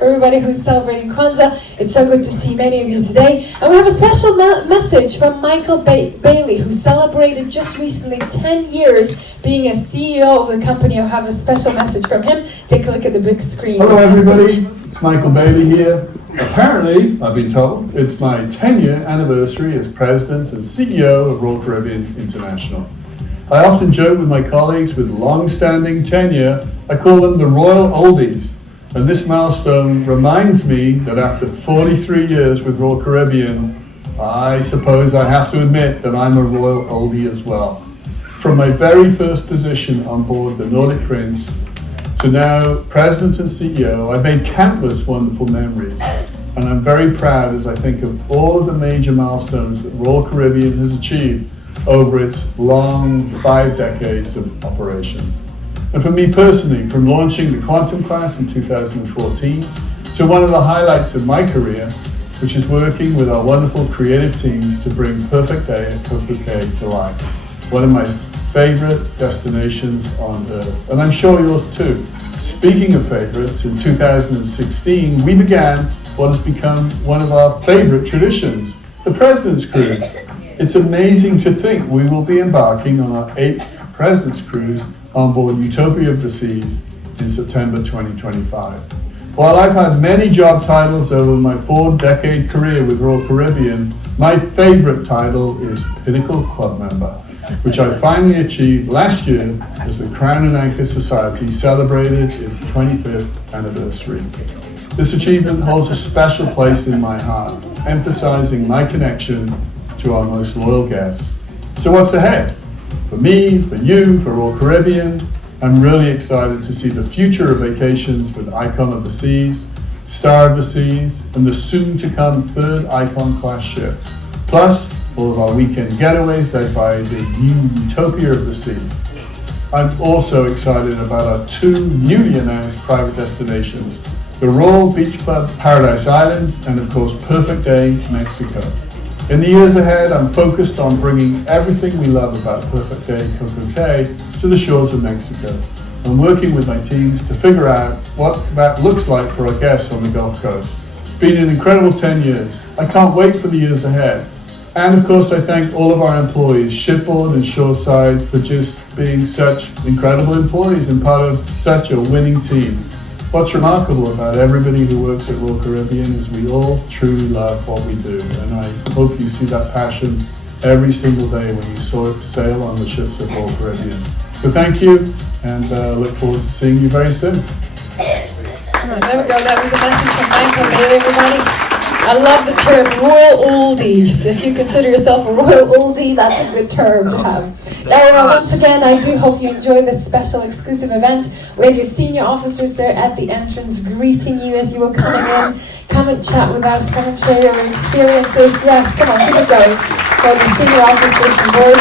Everybody who's celebrating Kwanzaa, it's so good to see many of you today. And we have a special message from Michael Bailey, who celebrated just recently 10 years being a CEO of the company. I'll have a special message from him. Take a look at the big screen. Hello everybody, it's Michael Bailey here. Apparently, I've been told, it's my 10-year anniversary as President and CEO of Royal Caribbean International. I often joke with my colleagues with long-standing tenure, I call them the Royal Oldies. And this milestone reminds me that after 43 years with Royal Caribbean, I suppose I have to admit that I'm a Royal Oldie as well. From my very first position on board the Nordic Prince to now President and CEO, I've made countless wonderful memories. And I'm very proud as I think of all of the major milestones that Royal Caribbean has achieved over its long 5 decades of operations. And for me personally, from launching the Quantum class in 2014 to one of the highlights of my career, which is working with our wonderful creative teams to bring Perfect Day at Coco Cay to life. One of my favorite destinations on earth, and I'm sure yours too. Speaking of favorites, in 2016, we began what has become one of our favorite traditions, the President's Cruise. It's amazing to think we will be embarking on our 8th President's Cruise on board Utopia of the Seas in September 2025. While I've had many job titles over my 4-decade career with Royal Caribbean, my favorite title is Pinnacle Club Member, which I finally achieved last year as the Crown and Anchor Society celebrated its 25th anniversary. This achievement holds a special place in my heart, emphasizing my connection to our most loyal guests. So what's ahead? For me, for you, for Royal Caribbean, I'm really excited to see the future of vacations with Icon of the Seas, Star of the Seas, and the soon-to-come 3rd Icon class ship. Plus, all of our weekend getaways led by the new Utopia of the Seas. I'm also excited about our 2 newly announced private destinations, the Royal Beach Club Paradise Island, and of course Perfect Day, Mexico. In the years ahead, I'm focused on bringing everything we love about Perfect Day Coco Cay to the shores of Mexico. I'm working with my teams to figure out what that looks like for our guests on the Gulf Coast. It's been an incredible 10 years. I can't wait for the years ahead. And of course, I thank all of our employees, shipboard and shoreside, for just being such incredible employees and part of such a winning team. What's remarkable about everybody who works at Royal Caribbean is we all truly love what we do, and I hope you see that passion every single day when you sail on the ships of Royal Caribbean. So thank you, and look forward to seeing you very soon. There we go, that was a message from Michael Bailey, everybody. I love the term Royal Oldies. If you consider yourself a Royal Oldie, that's a good term to have. Now, once again, I do hope you enjoy this special exclusive event. We have your senior officers there at the entrance greeting you as you were coming in. Come and chat with us, come and share your experiences. Yes, come on, keep it going. For the senior officers on board.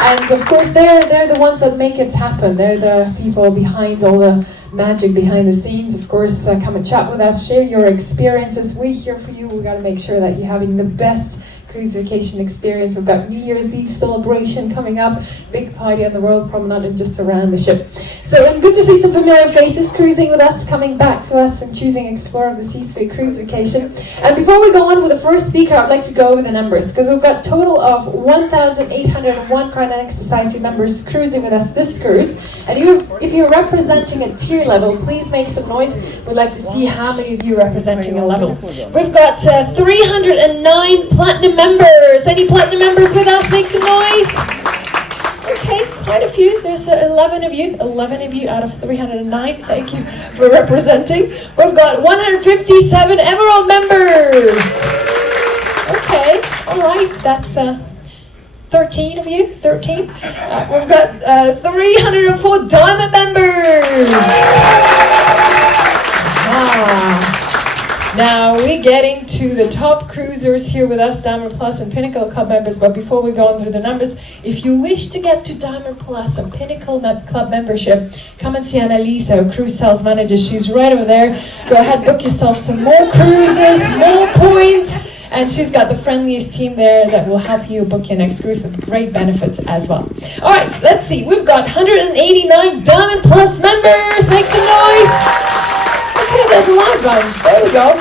And of course, they're the ones that make it happen. They're the people behind all the magic behind the scenes. Of course, come and chat with us, share your experiences. We're here for you. We got to make sure that you're having the best cruise vacation experience. We've got New Year's Eve celebration coming up, big party on the World Promenade and just around the ship. So good to see some familiar faces cruising with us, coming back to us and choosing Explorer of the Seas for your cruise vacation. And before we go on with the first speaker, I'd like to go over the numbers, because we've got a total of 1,801 Crown and Anchor Society members cruising with us this cruise. And if you're representing a tier level, please make some noise. We'd like to see how many of you are representing a level. We've got 309 Platinum members. Any Platinum members with us? Make some noise. Okay, quite a few. There's 11 of you out of 309. Thank you for representing. We've got 157 Emerald members. Okay, all right. 13 of you? 13? We've got 304 Diamond members! Now we're getting to the top cruisers here with us, Diamond Plus and Pinnacle Club members, but before we go on through the numbers, if you wish to get to Diamond Plus and Pinnacle Club membership, come and see Annalisa, our cruise sales manager. She's right over there. Go ahead, book yourself some more cruises, more points, and she's got the friendliest team there that will help you book your next cruise with great benefits as well. Alright, so let's see. We've got 189 Diamond Plus members. Make some noise. Okay, there's a live bunch. There we go.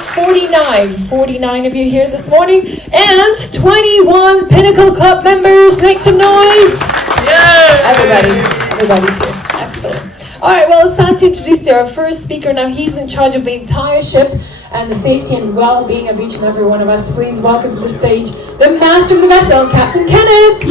49 of you here this morning. And 21 Pinnacle Club members. Make some noise. Yeah. Everybody's here. Excellent. All right, well, it's time to introduce our first speaker. Now, he's in charge of the entire ship and the safety and well-being of each and every one of us. Please welcome to the stage the master of the vessel, Captain Kenneth.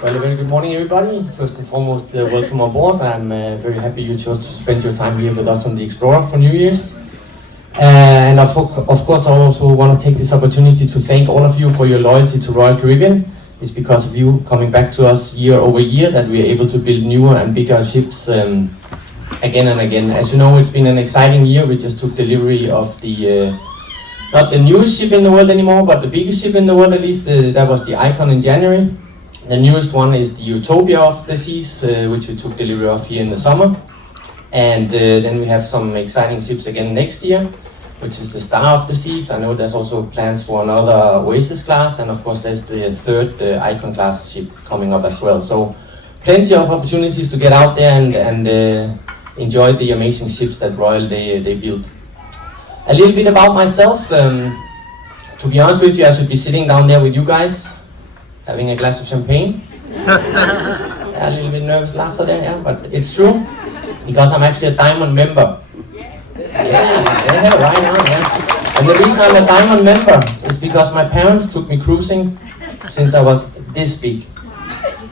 Well, a very good morning, everybody. First and foremost, welcome aboard. I'm very happy you chose to spend your time here with us on the Explorer for New Year's. And of course, I also want to take this opportunity to thank all of you for your loyalty to Royal Caribbean. It's because of you coming back to us year over year that we are able to build newer and bigger ships again and again. As you know, it's been an exciting year. We just took delivery of the not the newest ship in the world anymore, but the biggest ship in the world at least. That was the Icon in January. The newest one is the Utopia of the Seas, which we took delivery of here in the summer. And then we have some exciting ships again next year, which is the Star of the Seas. I know there's also plans for another Oasis class, and of course there's the third Icon class ship coming up as well. So plenty of opportunities to get out there and enjoy the amazing ships that Royal they build. A little bit about myself. To be honest with you, I should be sitting down there with you guys, having a glass of champagne. A little bit nervous laughter there, yeah, but it's true, because I'm actually a Diamond member. Yeah, right now, yeah. And the reason I'm a Diamond member is because my parents took me cruising since I was this big.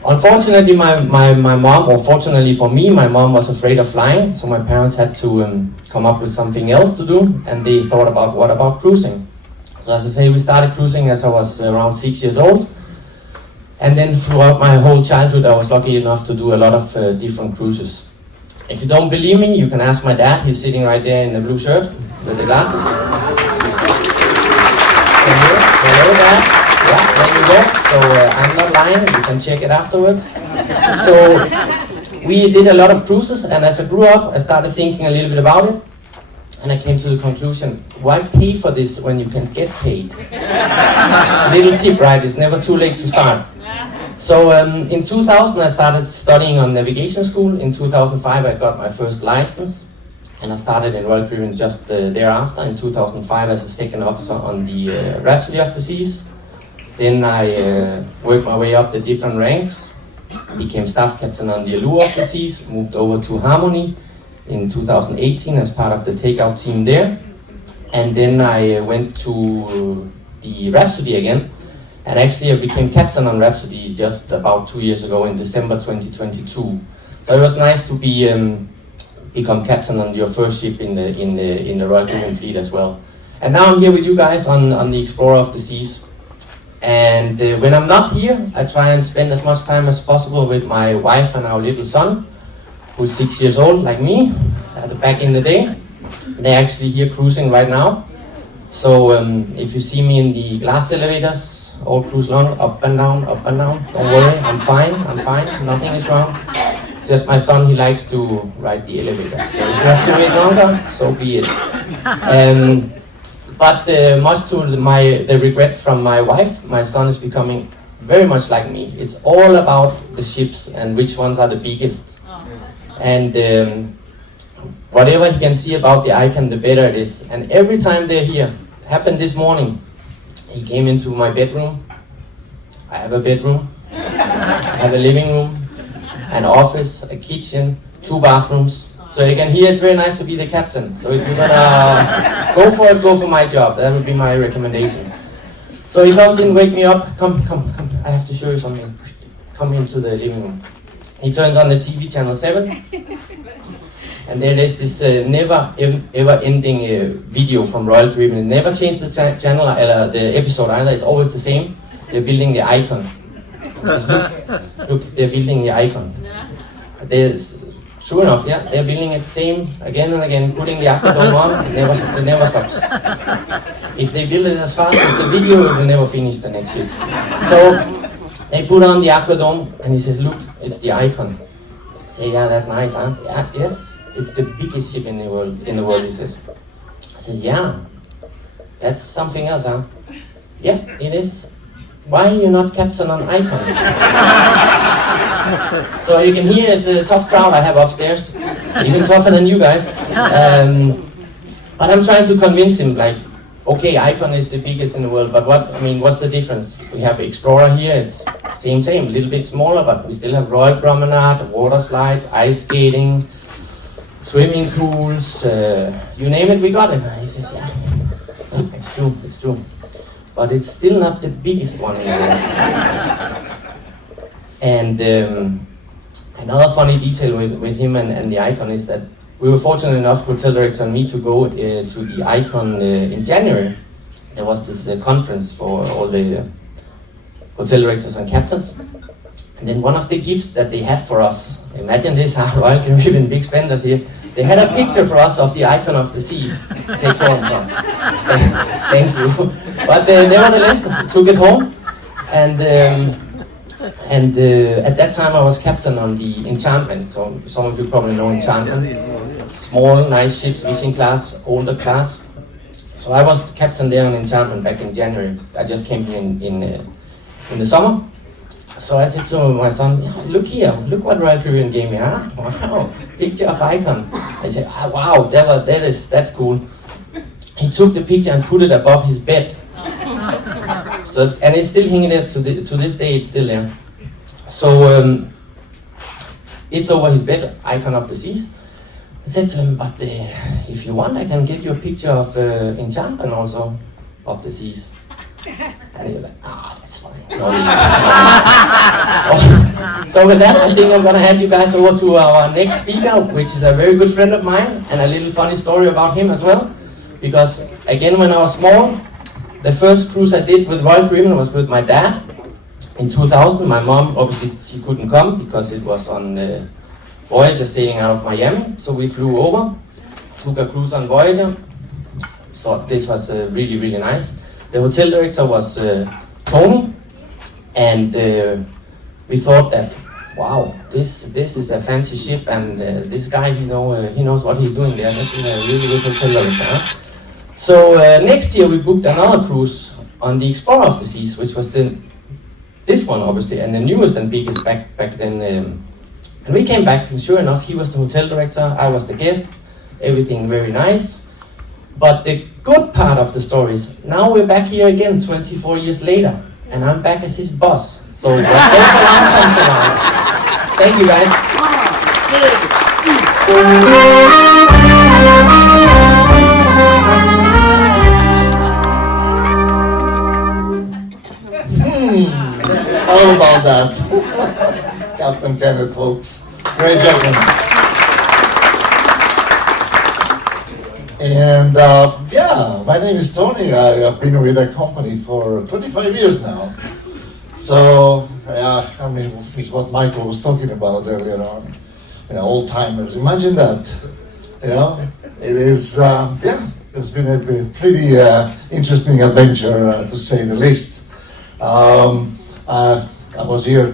Unfortunately, my mom, or fortunately for me, my mom was afraid of flying, so my parents had to come up with something else to do, and they thought about, what about cruising? So as I say, we started cruising as I was around 6 years old. And then throughout my whole childhood, I was lucky enough to do a lot of different cruises. If you don't believe me, you can ask my dad. He's sitting right there in the blue shirt with the glasses. Hello, Dad. Yeah, there you go. So I'm not lying. You can check it afterwards. So we did a lot of cruises, and as I grew up, I started thinking a little bit about it. And I came to the conclusion, why pay for this when you can get paid? A little tip, right? It's never too late to start. So in 2000 I started studying on navigation school. In 2005 I got my first license, and I started in Royal Caribbean just thereafter, in 2005 as a second officer on the Rhapsody of the Seas. Then I worked my way up the different ranks, became staff captain on the Allure of the Seas, moved over to Harmony in 2018 as part of the takeout team there. And then I went to the Rhapsody again. And actually I became captain on Rhapsody just about 2 years ago in December 2022. So it was nice to become captain on your first ship in the Royal Caribbean fleet as well. And now I'm here with you guys on the Explorer of the Seas. And when I'm not here, I try and spend as much time as possible with my wife and our little son, who's 6 years old like me, back in the day. They're actually here cruising right now. So if you see me in the glass elevators, all cruise long, up and down, don't worry, I'm fine, nothing is wrong. It's just my son, he likes to ride the elevator. So if you have to wait longer, so be it. But much to the regret from my wife, my son is becoming very much like me. It's all about the ships and which ones are the biggest. And whatever he can see about the Icon, the better it is. And every time they're here, happened this morning, he came into my bedroom. I have a bedroom, I have a living room, an office, a kitchen, 2 bathrooms. So you can hear it's very nice to be the captain. So if you're gonna go for it, go for my job. That would be my recommendation. So he comes in, wake me up, come, I have to show you something. Come into the living room. He turns on the TV channel 7. And there is this never-ending video from Royal Caribbean. They never changed the channel, the episode either. It's always the same. They're building the icon. He says, look, they're building the icon. True enough, yeah, they're building it same again and again, putting the aquadome on. It never stops. If they build it as fast as the video, it will never finish the next ship. So they put on the aquadome, and he says, look, it's the icon. I say, yeah, that's nice, huh? Yeah, yes, it's the biggest ship in the world, he says. I said, yeah, that's something else, huh? Yeah, it is. Why are you not captain on icon? So you can hear it's a tough crowd I have upstairs, even tougher than you guys. But I'm trying to convince him, like, okay, icon is the biggest in the world, but what's the difference? We have Explorer here, it's same, a little bit smaller, but we still have Royal Promenade, water slides, ice skating, swimming pools, you name it, we got it. And he says, yeah, it's true. But it's still not the biggest one in the world. And another funny detail with him and the icon is that we were fortunate enough, hotel director and me, to go to the icon in January. There was this conference for all the hotel directors and captains. And then one of the gifts that they had for us, imagine this, Royal Caribbean big spenders here, they had a picture for us of the icon of the seas to take home. Thank you. But nevertheless, took it home. And at that time I was captain on the Enchantment. So some of you probably know Enchantment. Small, nice ships, fishing class, older class. So I was captain there on Enchantment back in January. I just came here in the summer. So I said to my son, yeah, look here, look what Royal Caribbean gave me, huh? Wow, picture of icon. I said, wow, that's cool. He took the picture and put it above his bed. So, and it's still hanging there to this day, it's still there. So it's over his bed, icon of the seas. I said to him, but if you want, I can get you a picture of Enchantment also of the seas. And he was like, that's fine. No. So with that, I think I'm gonna hand you guys over to our next speaker, which is a very good friend of mine, and a little funny story about him as well. Because again, when I was small, the first cruise I did with Royal Caribbean was with my dad in 2000. My mom, obviously, she couldn't come because it was on Voyager sailing out of Miami. So we flew over, took a cruise on Voyager. So this was really, really nice. The hotel director was Tony, and we thought that, wow, this is a fancy ship, and this guy, he knows what he's doing there. This is a really good hotel director. Huh? So next year we booked another cruise on the Explorer of the Seas, which was this one obviously, and the newest and biggest back then. And we came back, and sure enough, he was the hotel director, I was the guest, everything very nice. But the good part of the story is, now we're back here again 24 years later, and I'm back as his boss. So what goes around comes around. Thank you guys. How about that? Captain Kenneth, folks. Great gentleman. And yeah, my name is Tony. I've been with the company for 25 years now. So, it's what Michael was talking about earlier on. Old timers. Imagine that. It is, it's been a pretty interesting adventure, to say the least. I was here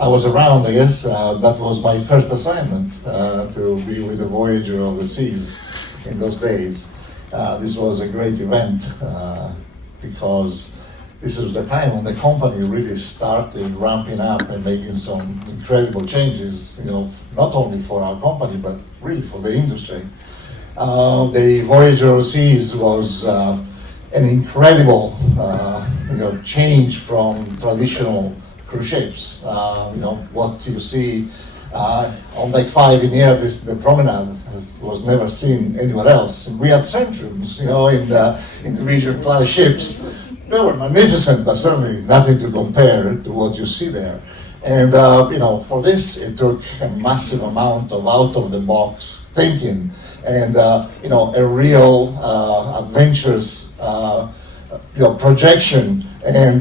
I was around, I guess. That was my first assignment, to be with the Voyager of the Seas in those days. This was a great event, because this is the time when the company really started ramping up and making some incredible changes, not only for our company, but really for the industry. The Voyager of the Seas was an incredible change from traditional cruise ships. What you see on deck 5 in here, the promenade was never seen anywhere else. We had centrums, in the Regent class ships. They were magnificent, but certainly nothing to compare to what you see there. And for this, it took a massive amount of out-of-the-box thinking, and a real adventurous projection, and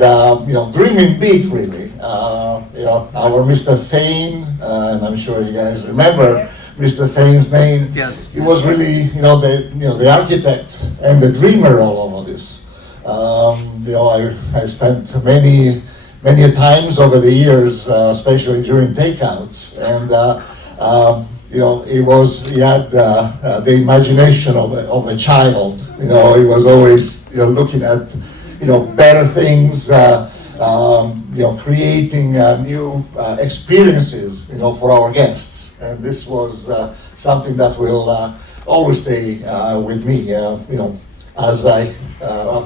dreaming big, really. Our Mr. Fain, and I'm sure you guys remember Mr. Fain's name. Yes. He was really, the architect and the dreamer all over this. I spent many times over the years, especially during takeouts, and he had the imagination of a child. He was always looking at better things, creating new experiences for our guests, and this was something that will always stay with me. As I've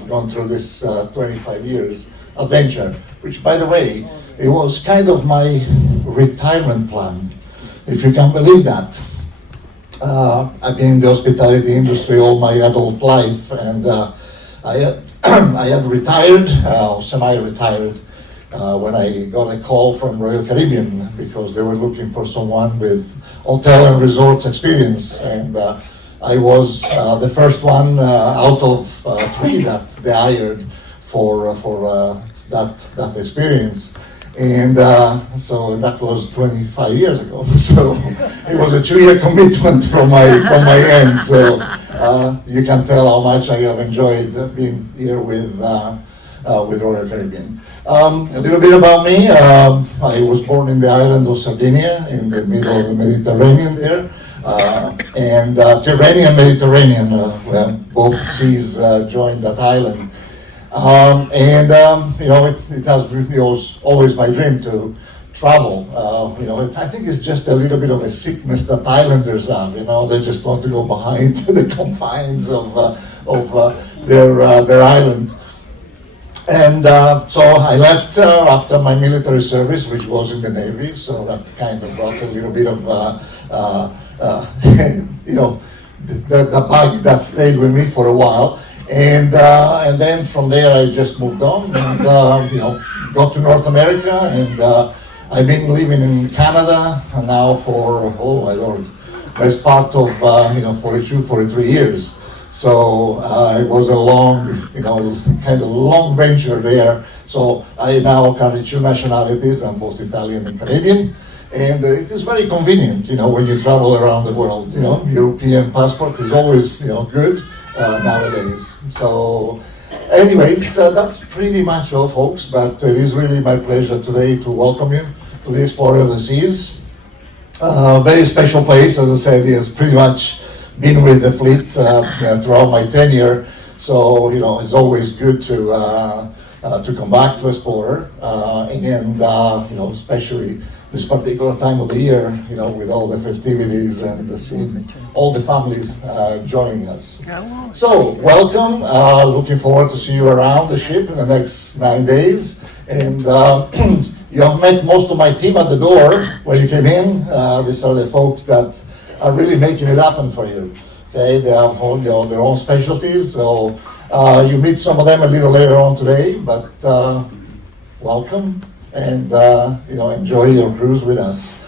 gone through this 25 years adventure, which, by the way, it was kind of my retirement plan, if you can believe that. I've been in the hospitality industry all my adult life, and I had retired, semi-retired, when I got a call from Royal Caribbean because they were looking for someone with hotel and resorts experience, and I was the first one out of 3 that they hired for that experience, and so that was 25 years ago. So it was a 2-year commitment from my end. So you can tell how much I have enjoyed being here with Royal Caribbean. A little bit about me. I was born in the island of Sardinia, in the middle of the Mediterranean there. And Tyrrhenian, Mediterranean, both seas join that island. It has been always my dream to travel. I think it's just a little bit of a sickness that islanders have. They just want to go behind the confines of their island. And so I left after my military service, which was in the Navy, so that kind of brought a little bit of the bug that stayed with me for a while, and then from there I just moved on and got to North America, and I've been living in Canada now for best part of 43 years. So it was a long, kind of long venture there. So I now carry 2 nationalities. I'm both Italian and Canadian. And it is very convenient, when you travel around the world. European passport is always, good nowadays. So, anyways, that's pretty much all, folks. But it is really my pleasure today to welcome you to the Explorer of the Seas. Very special place, as I said. It has pretty much been with the fleet throughout my tenure. So, it's always good to come back to Explorer, and especially this particular time of the year, with all the festivities and seeing all the families joining us. So, welcome. Looking forward to see you around the ship in the next 9 days. And you have met most of my team at the door when you came in. These are the folks that are really making it happen for you. Okay, they have all, their own specialties. So you meet some of them a little later on today, but welcome. And enjoy your cruise with us.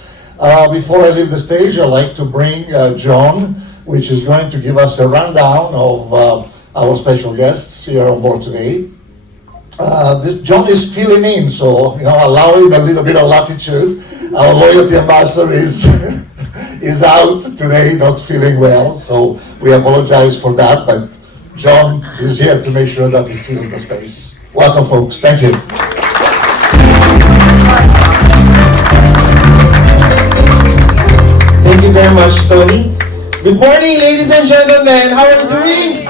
Before I leave the stage, I'd like to bring John, which is going to give us a rundown of our special guests here on board today. This John is filling in, so allow him a little bit of latitude. Our loyalty ambassador is out today, not feeling well, so we apologize for that. But John is here to make sure that he fills the space. Welcome, folks. Thank you. Thank you very much, Tony. Good morning, ladies and gentlemen. How are you doing?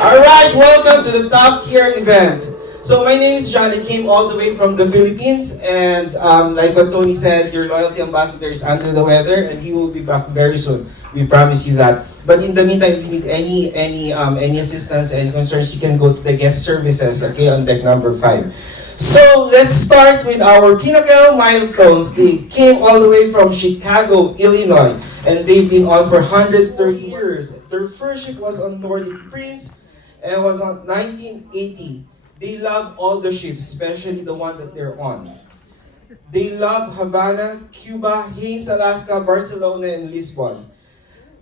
Alright, welcome to the top tier event. So my name is John. I came all the way from the Philippines, and like what Tony said, your loyalty ambassador is under the weather, and he will be back very soon. We promise you that. But in the meantime, if you need any assistance, any concerns, you can go to the guest services, okay, on deck number 5. So let's start with our Pinnacle Milestones. They came all the way from Chicago, Illinois, and they've been on for 130 years. Their first ship was on Nordic Prince, and it was on 1980. They love all the ships, especially the one that they're on. They love Havana, Cuba, Haines, Alaska, Barcelona, and Lisbon.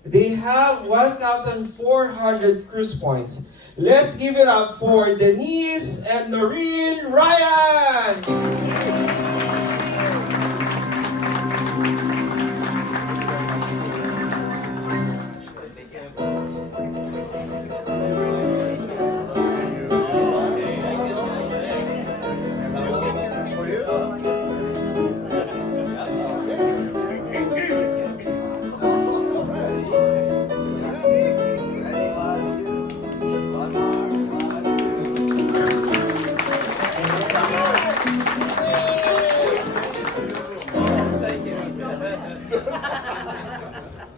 They have 1,400 cruise points. Let's give it up for Denise and Noreen Ryan!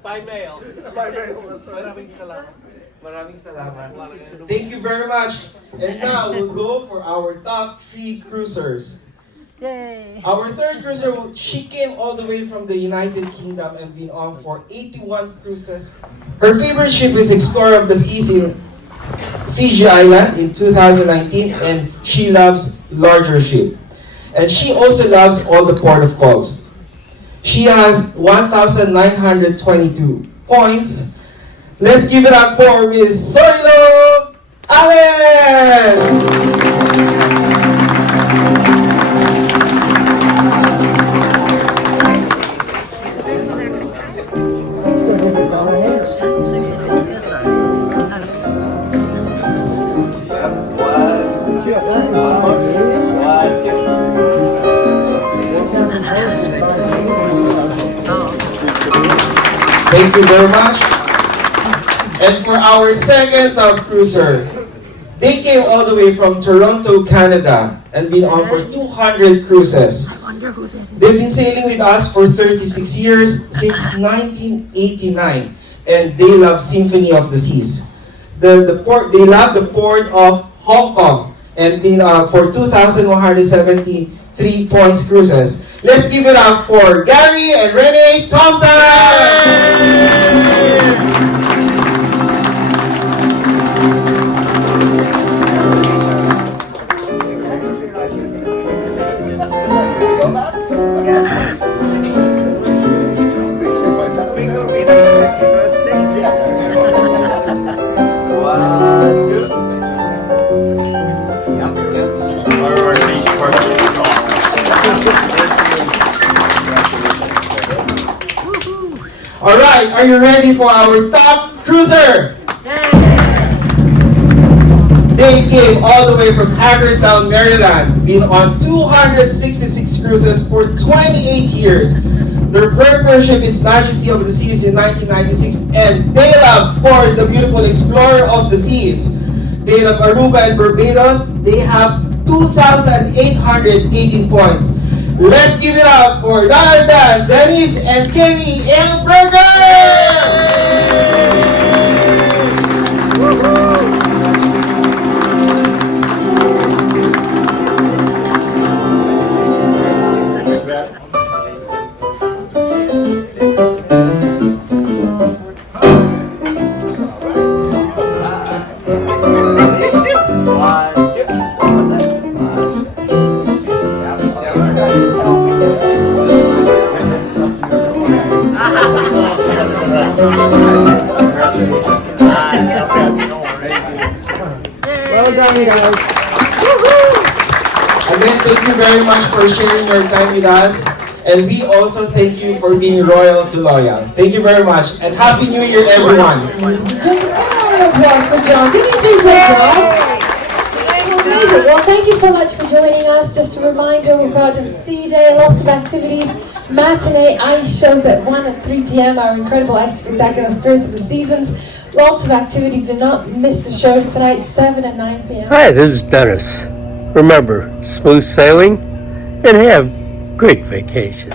By mail. Maraming salamat. Maraming salamat. Thank you very much. And now we'll go for our top 3 cruisers. Yay! Our third cruiser, she came all the way from the United Kingdom and been on for 81 cruises. Her favorite ship is Explorer of the Seas in Fiji Island in 2019, and she loves larger ship. And she also loves all the port of calls. She has 1,922 points. Let's give it up for Miss Soilo Allen! Thank you very much. And for our second top cruiser, they came all the way from Toronto, Canada, and been on for 200 cruises. They've been sailing with us for 36 years, since 1989, and they love Symphony of the Seas. They love the port of Hong Kong, and been for 2,173 points cruises. Let's give it up for Gary and Renee Thompson! Alright, are you ready for our top cruiser? They came all the way from Hagerstown, Maryland, been on 266 cruises for 28 years. Their very first ship is Majesty of the Seas in 1996, and they love, of course, the beautiful Explorer of the Seas. They love Aruba and Barbados. They have 2,818 points. Let's give it up for none other than Dennis and Kenny Elberger! Well done, guys. Again, thank you very much for sharing your time with us. And we also thank you for being loyal to Loyal. Thank you very much. And Happy New Year, everyone. Just a round of applause for John. Didn't he do a great job? Amazing. Well, thank you so much for joining us. Just a reminder, we've got a sea day, lots of activities, matinee ice shows at 1 and 3 p.m. Our incredible ice spectacular Spirits of the Seasons. Lots of activities. Do not miss the shows tonight, 7 and 9 p.m. Hi, this is Dennis. Remember, smooth sailing and have great vacations.